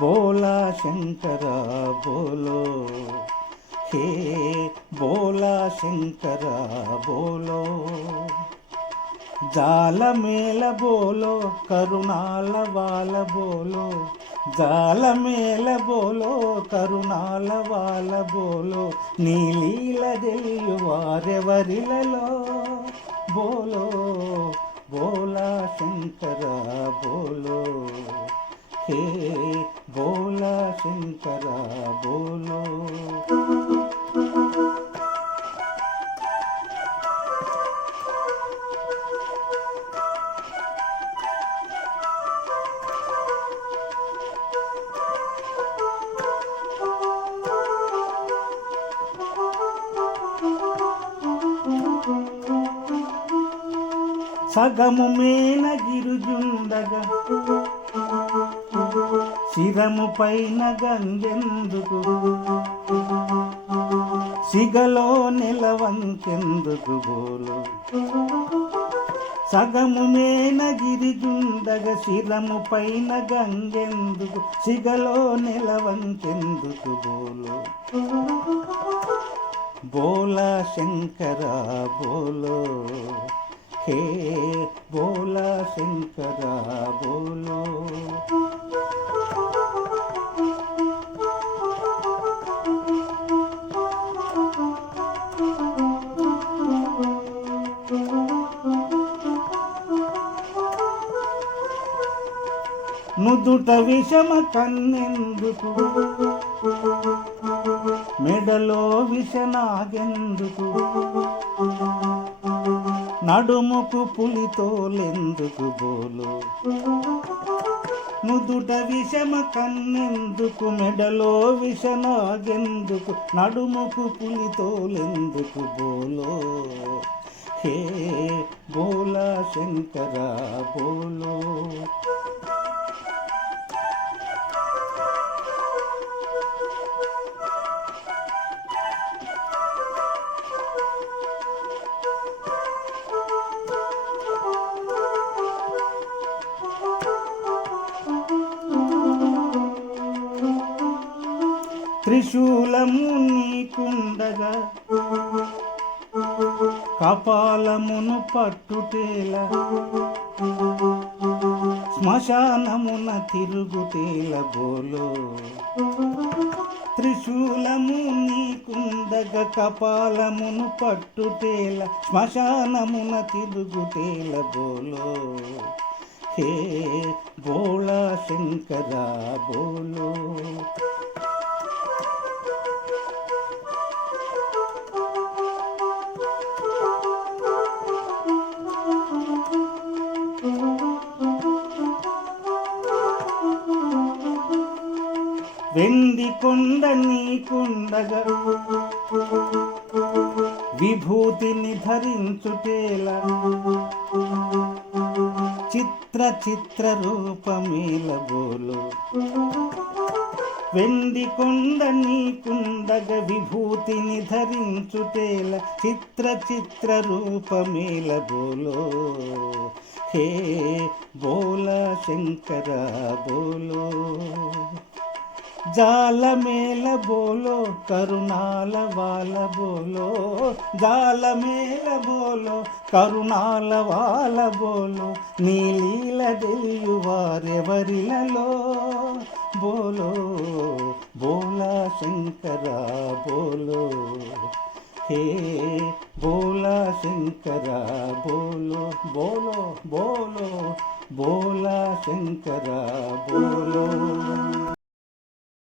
బోలా శంకర బోలో, హే బోలా శంకర బోలో, జాల మేల బోలో కరుణాల వాల బోలో, జాల మేల బోలో కరుణాల వాల బోలో, నీ లీల తెలియు వారెవరిలలో బోలో, బోలా శంకర బోలో, హే బోలా శంకర బోలో. సగము మేన గిరుజుండగా శిరము పైన గంగెందుకు, సిగలో నిలవంకెందుకు బోలు, సగము మేన గిరిజుండగా శిరము పైన గంగెందుకు, సిగలో నిలవంకెందుకు బోలు, బోలా శంకర బోలో, హే బోలా శంకర బోలో. నుదుట విషమ కన్నెందుకు, మెడలో విషనాగెందుకు, నడుముకు పులితోలెందుకు బోలు, నుదుట విషమ కన్నెందుకు, మెడలో విషనాగెందుకు, నడుముకు పులితోలెందుకు బోలో, హే బోలా శంకర బోలో. త్రిశూలము నీకుండగా కపాలమును పట్టుటేల, శ్మశానమున తిరుగుటేల బోలో, త్రిశూలము నీకుండగా కపాలమును పట్టుటేల, శ్మశానమున తిరుగుటేల బోలో, హే బోలా శంకర బోలో. వెండి కొండ నీకుండగా విభూతిని ధరించుటేల, చిత్ర చిత్ర రూపమేల బోలు, వెండి కొండ నీకుండగా విభూతిని ధరించుటేల, చిత్ర చిత్ర రూపమేల బోలో, హే బోలా శంకర బోలో, జాల మేల బోలో కరుణాల వాల బోలో, జాల మేల బోలో కరుణాల వాల బోలో, నీ లీల తెలియు వారెవరిలలో బోలో, బోలా శంకర బోలో, హే బోలా శంకర బోలో, బోలో బోలో బోలా శంకర బోలో.